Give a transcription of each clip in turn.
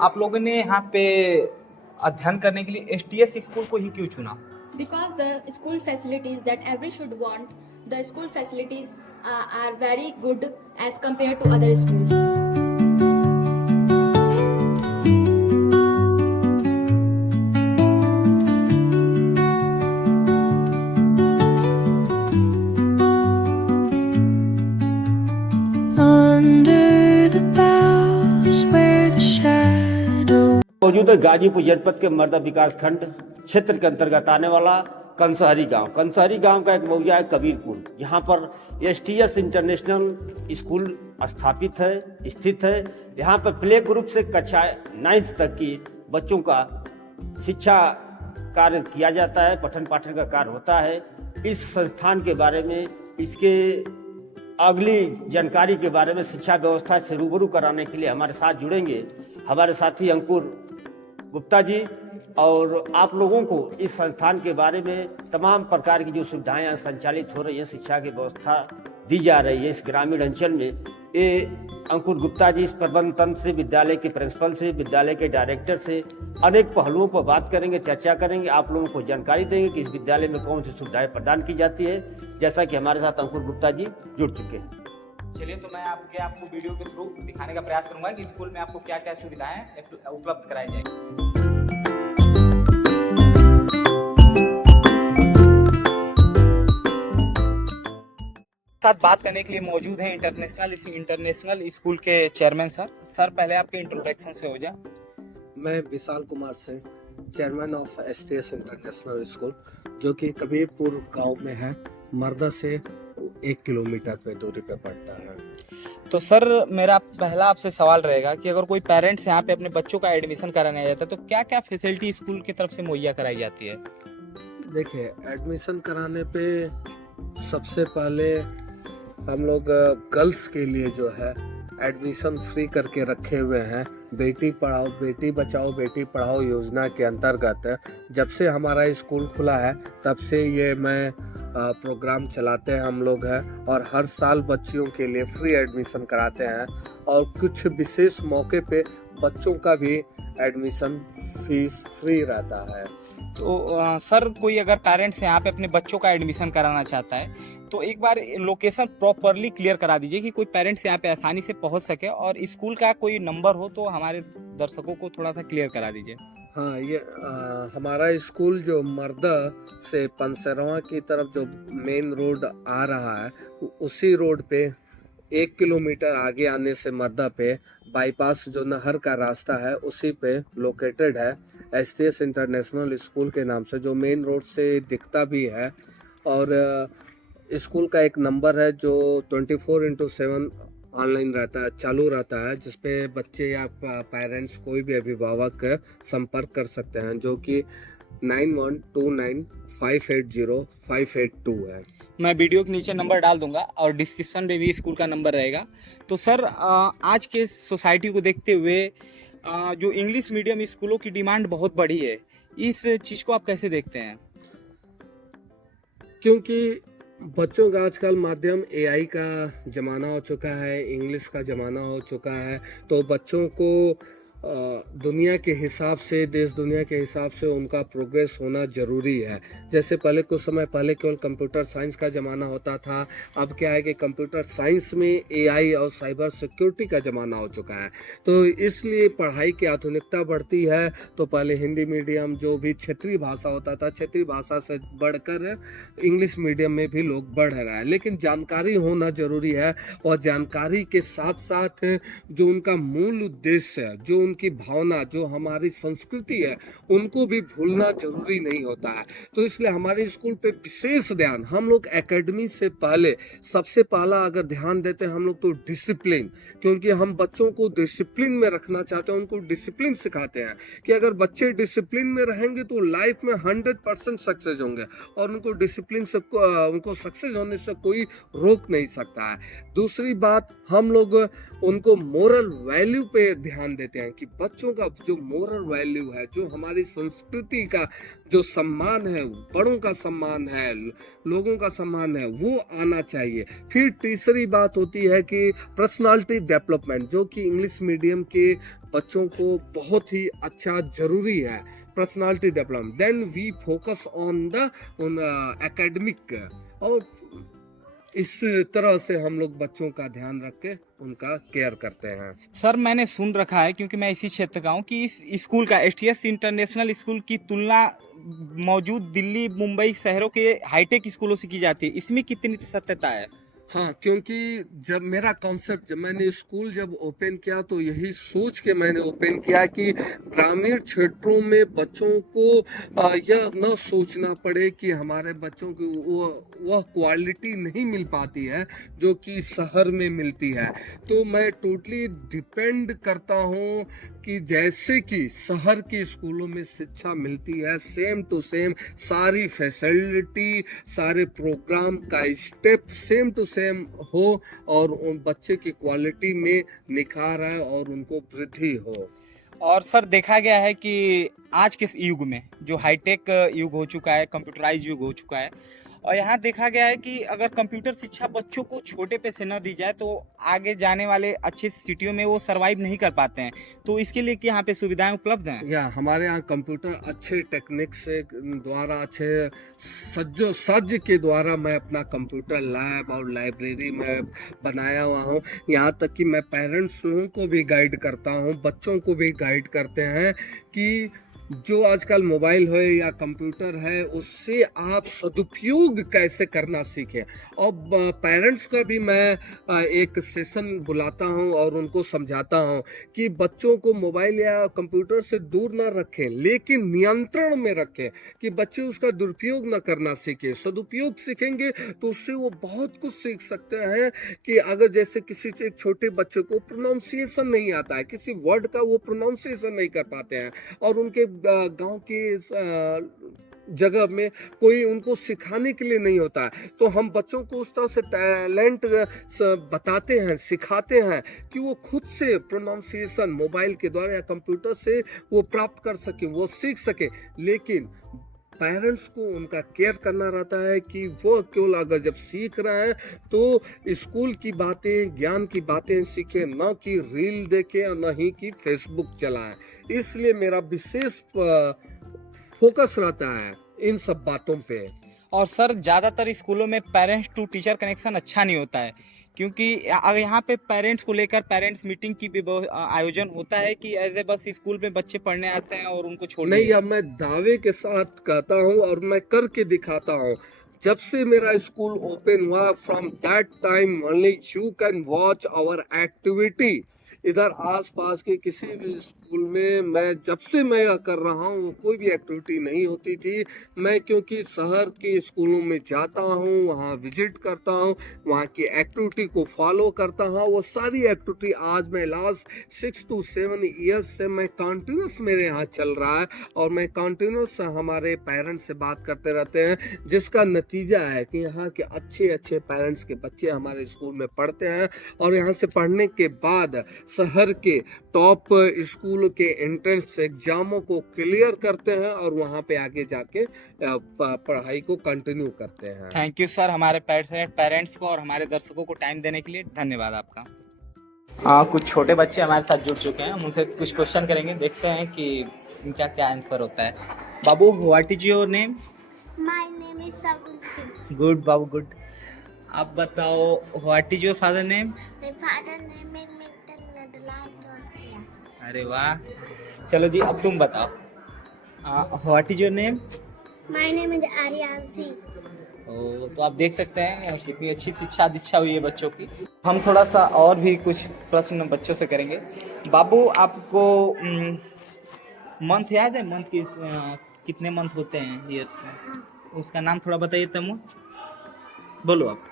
आप लोगों ने यहाँ पे अध्ययन करने के लिए एसटीएस स्कूल को ही क्यों चुना? Because the school facilities that every should want, the school facilities are very good as compared to other schools. Under the boughs where the shadow मौजूद है गाजीपुर जनपद के मर्दा विकास खंड क्षेत्र के अंतर्गत आने वाला कंसहरी गांव। कंसहरी गांव का एक मौजा है कबीरपुर, जहां पर एसटीएस इंटरनेशनल स्कूल स्थापित है, स्थित है। यहां पर प्ले ग्रुप से कक्षा 9th तक की बच्चों का शिक्षा कार्य किया जाता है, पठन पाठन का कार्य होता है। इस संस्थान के बारे में, इसके अगली जानकारी के बारे में शिक्षा व्यवस्था से रूबरू कराने के लिए हमारे साथ जुड़ेंगे हमारे साथी अंकुर गुप्ता जी, और आप लोगों को इस संस्थान के बारे में तमाम प्रकार की जो सुविधाएं संचालित हो रही हैं, शिक्षा की व्यवस्था दी जा रही है इस ग्रामीण अंचल में, ये अंकुर गुप्ता जी इस प्रबंध तंत्र से, विद्यालय के प्रिंसिपल से, विद्यालय के डायरेक्टर से अनेक पहलुओं पर बात करेंगे, चर्चा करेंगे, आप लोगों को जानकारी देंगे कि इस विद्यालय में कौन सी सुविधाएं प्रदान की जाती है। जैसा कि हमारे साथ अंकुर गुप्ता जी जुड़ चुके हैं। चलिए, तो मैं आपको वीडियो के थ्रू दिखाने का प्रयास करूंगा कि स्कूल में आपको क्या क्या सुविधाएं उपलब्ध कराई जाएगी। साथ बात करने के लिए मौजूद हैं इंटरनेशनल स्कूल के चेयरमैन सर, पहले आपके इंट्रोडक्शन से हो जाए। मैं Vishal Kumar Singh, chairman of STS international school, जो कि कबीरपुर गांव में है, मर्दा से 1 किलोमीटर पे दूरी पे पड़ता है। तो सर, मेरा पहला आपसे सवाल रहेगा कि अगर कोई पेरेंट्स यहाँ पे अपने बच्चों का एडमिशन कराने जाता है तो क्या क्या फैसिलिटी स्कूल की तरफ से मुहैया कराई जाती है? देखिए, एडमिशन कराने पे सबसे पहले हम लोग गर्ल्स के लिए जो है एडमिशन फ्री करके रखे हुए हैं। बेटी पढ़ाओ बेटी बचाओ बेटी पढ़ाओ योजना के अंतर्गत जब से हमारा स्कूल खुला है तब से ये मैं प्रोग्राम चलाते हैं हम लोग हैं, और हर साल बच्चियों के लिए फ्री एडमिशन कराते हैं, और कुछ विशेष मौके पे बच्चों का भी एडमिशन फीस फ्री रहता है। तो सर, कोई अगर पेरेंट्स यहाँ पे अपने बच्चों का एडमिशन कराना चाहता है तो एक बार लोकेशन प्रॉपरली क्लियर करा दीजिए कि कोई पेरेंट्स यहाँ पे आसानी से पहुँच सके, और स्कूल का कोई नंबर हो तो हमारे दर्शकों को थोड़ा सा क्लियर करा दीजिए। हाँ, ये हमारा स्कूल जो मर्दा से पंसरवा की तरफ जो मेन रोड आ रहा है, उसी रोड पे 1 किलोमीटर आगे आने से मर्दा पे बाईपास जो नहर का रास्ता है उसी पे लोकेटेड है एसटीएस इंटरनेशनल स्कूल के नाम से, जो मेन रोड से दिखता भी है। और स्कूल का एक नंबर है जो 24/7 ऑनलाइन रहता है, चालू रहता है, जिसपे बच्चे या पेरेंट्स कोई भी अभिभावक संपर्क कर सकते हैं, जो कि 9129580582 है। मैं वीडियो के नीचे नंबर डाल दूंगा और डिस्क्रिप्शन में भी स्कूल का नंबर रहेगा। तो सर, आज के सोसाइटी को देखते हुए जो इंग्लिश मीडियम स्कूलों की डिमांड बहुत बढ़ी है, इस चीज़ को आप कैसे देखते हैं? क्योंकि बच्चों का आजकल माध्यम एआई का ज़माना हो चुका है, इंग्लिश का ज़माना हो चुका है, तो बच्चों को दुनिया के हिसाब से, देश दुनिया के हिसाब से उनका प्रोग्रेस होना ज़रूरी है। जैसे पहले कुछ समय पहले केवल कंप्यूटर साइंस का ज़माना होता था, अब क्या है कि कंप्यूटर साइंस में एआई और साइबर सिक्योरिटी का ज़माना हो चुका है। तो इसलिए पढ़ाई की आधुनिकता बढ़ती है। तो पहले हिंदी मीडियम जो भी क्षेत्रीय भाषा होता था, क्षेत्रीय भाषा से बढ़कर इंग्लिश मीडियम में भी लोग बढ़ रहा है, लेकिन जानकारी होना ज़रूरी है, और जानकारी के साथ साथ जो उनका मूल उद्देश्य है, जो उनकी भावना, जो हमारी संस्कृति है, उनको भी भूलना जरूरी नहीं होता है। तो इसलिए हमारे स्कूल पे विशेष ध्यान, हम लोग एकेडमी से पहले सबसे पहला अगर ध्यान देते हैं हम लोग तो डिसिप्लिन, क्योंकि हम बच्चों को डिसिप्लिन में रखना चाहते हैं, उनको डिसिप्लिन सिखाते हैं कि अगर बच्चे डिसिप्लिन में रहेंगे तो लाइफ में 100% सक्सेस होंगे, और उनको डिसिप्लिन से उनको सक्सेस होने से कोई रोक नहीं सकता है। दूसरी बात, हम लोग उनको मोरल वैल्यू पे ध्यान देते हैं कि बच्चों का जो मोरल वैल्यू है, जो हमारी संस्कृति का जो सम्मान है, बड़ों का सम्मान है, लोगों का सम्मान है, वो आना चाहिए। फिर तीसरी बात होती है कि पर्सनालिटी डेवलपमेंट, जो कि इंग्लिश मीडियम के बच्चों को बहुत ही अच्छा जरूरी है, personality development. Then we focus on the academic, और इस तरह से हम लोग बच्चों का ध्यान रख के उनका केयर करते हैं। सर मैंने सुन रखा है, क्योंकि मैं इसी क्षेत्र का हूँ, कि इस स्कूल का एसटीएस इंटरनेशनल स्कूल की तुलना मौजूद दिल्ली मुंबई शहरों के हाईटेक स्कूलों से की जाती है। इसमें कितनी सत्यता है? हाँ, क्योंकि जब मेरा कॉन्सेप्ट, जब मैंने स्कूल जब ओपन किया तो यही सोच के मैंने ओपन किया कि ग्रामीण क्षेत्रों में बच्चों को यह न सोचना पड़े कि हमारे बच्चों को वह क्वालिटी नहीं मिल पाती है जो कि शहर में मिलती है। तो मैं टोटली डिपेंड करता हूँ कि जैसे कि शहर के स्कूलों में शिक्षा मिलती है, सेम टू सेम सारी फैसिलिटी, सारे प्रोग्राम का स्टेप सेम टू सेम हो, और उन बच्चे की क्वालिटी में निखार आए और उनको वृद्धि हो। और सर देखा गया है कि आज के इस युग में जो हाईटेक युग हो चुका है, कंप्यूटराइज युग हो चुका है, और यहाँ देखा गया है कि अगर कंप्यूटर शिक्षा बच्चों को छोटे पे से न दी जाए तो आगे जाने वाले अच्छे सिटियों में वो सरवाइव नहीं कर पाते हैं। तो इसके लिए कि यहाँ पे सुविधाएं उपलब्ध हैं? या हमारे यहाँ कंप्यूटर अच्छे टेक्निक से द्वारा, अच्छे सज्ज के द्वारा मैं अपना कंप्यूटर लैब और लाइब्रेरी में बनाया हुआ हूँ। यहाँ तक कि मैं पेरेंट्स को भी गाइड करता हूँ, बच्चों को भी गाइड करते हैं कि जो आजकल मोबाइल है या कंप्यूटर है, उससे आप सदुपयोग कैसे करना सीखें। और पेरेंट्स का भी मैं एक सेशन बुलाता हूं और उनको समझाता हूं कि बच्चों को मोबाइल या कंप्यूटर से दूर ना रखें, लेकिन नियंत्रण में रखें, कि बच्चे उसका दुरुपयोग ना करना सीखें। सदुपयोग सीखेंगे तो उससे वो बहुत कुछ सीख सकते हैं। कि अगर जैसे किसी एक छोटे बच्चे को प्रोनाउंसिएशन नहीं आता है, किसी वर्ड का वो प्रोनाउंसिएशन नहीं कर पाते हैं, और उनके गांव के जगह में कोई उनको सिखाने के लिए नहीं होता है, तो हम बच्चों को उस तरह से टैलेंट बताते हैं, सिखाते हैं कि वो खुद से प्रोनाउंसिएशन मोबाइल के द्वारा या कंप्यूटर से वो प्राप्त कर सके, वो सीख सके। लेकिन पेरेंट्स को उनका केयर करना रहता है कि वो केवल अगर जब सीख रहे हैं तो स्कूल की बातें, ज्ञान की बातें सीखें, न कि रील देखें और न ही कि फेसबुक चलाएं। इसलिए मेरा विशेष फोकस रहता है इन सब बातों पे। और सर ज़्यादातर स्कूलों में पेरेंट्स टू टीचर कनेक्शन अच्छा नहीं होता है, क्योंकि अगर यहाँ पे पेरेंट्स को लेकर पेरेंट्स मीटिंग की भी आयोजन होता है कि ऐसे बस स्कूल में बच्चे पढ़ने आते हैं और उनको छोड़ नहीं, अब मैं दावे के साथ कहता हूँ और मैं करके दिखाता हूँ। जब से मेरा स्कूल ओपन हुआ, from that time only you can watch our activity. इधर आसपास के किसी भी स्कूल में मैं जब से मैं कर रहा हूँ वो कोई भी एक्टिविटी नहीं होती थी। मैं क्योंकि शहर के स्कूलों में जाता हूँ, वहाँ विजिट करता हूँ, वहाँ की एक्टिविटी को फॉलो करता हूँ। वो सारी एक्टिविटी आज मैं लास्ट 6 to 7 ईयर्स से मैं कंटिन्यूस मेरे यहाँ चल रहा है, और मैं कंटिन्यूस हमारे पेरेंट्स से बात करते रहते हैं, जिसका नतीजा है कि यहाँ के अच्छे अच्छे पेरेंट्स के बच्चे हमारे स्कूल में पढ़ते हैं, और यहाँ से पढ़ने के बाद शहर के टॉप स्कूल के एंट्रेंस एग्जामों को क्लियर करते हैं और वहां पे आगे जाके पढ़ाई को कंटिन्यू करते हैं। थैंक यू सर, हमारे पेरेंट्स को और हमारे दर्शकों को टाइम देने के लिए धन्यवाद आपका। कुछ छोटे बच्चे हमारे साथ जुड़ चुके हैं, हम उनसे कुछ क्वेश्चन करेंगे, देखते हैं कि इनका क्या आंसर होता है। बाबू, what is your name? My name is Sagun Singh. Good बाबू, गुड। आप बताओ, what is your father name? My father name is Mittal Nadalai Torkia. अरे वाह, चलो जी अब तुम बताओ, what is your name? My name is Aryansi. तो आप देख सकते हैं कितनी अच्छी शिक्षा दीक्षा हुई है बच्चों की। हम थोड़ा सा और भी कुछ प्रश्न बच्चों से करेंगे। बाबू, आपको मंथ याद है? मंथ की कितने मंथ होते हैं ईयर्स में? उसका नाम थोड़ा बताइए तमु, बोलो आप।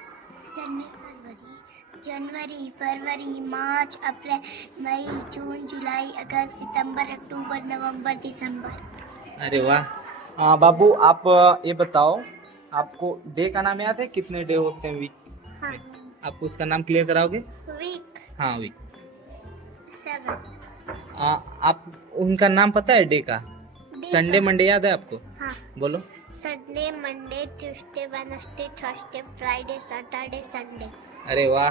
जनवरी, फरवरी, मार्च, अप्रैल, मई, जून, जुलाई, अगस्त, सितंबर, अक्टूबर, नवंबर, दिसंबर। अरे वाह। बाबू, आप ये बताओ, आपको डे का नाम याद है? कितने डे होते हैं वीक? हाँ। आपको उसका नाम क्लियर कराओगे? वीक। हाँ, वीक 7। आप उनका नाम पता है डे का? संडे मंडे याद है आपको? हाँ। बोलो। Sunday, Monday, Tuesday, Wednesday, Thursday, Friday, Saturday, Sunday. अरे वाह।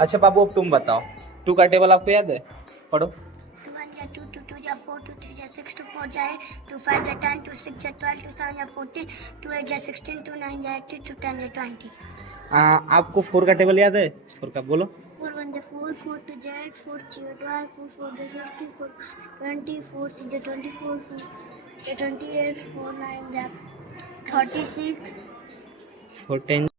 अच्छा बाबू अब तुम बताओ, 2 का टेबल आपको याद है? पढ़ो। 2 1 जा 2, 2 2 जा 4, 2 3 जा 6, 2 4 जा 8, 2 5 जा 10, 2 6 जा 12, 2 7 जा 14, 2 8 जा 16, 2 9 जा 18, 2 10 जा 20। आपको 4 का टेबल याद है? 4 का बोलो। 4 1 जा 4, 4 2 जा 8, 4 3 जा 12, 4 4 जा 16, 4 20, 4 6 जा 24, 4 जा 28, 4 9 जा 36, 4 10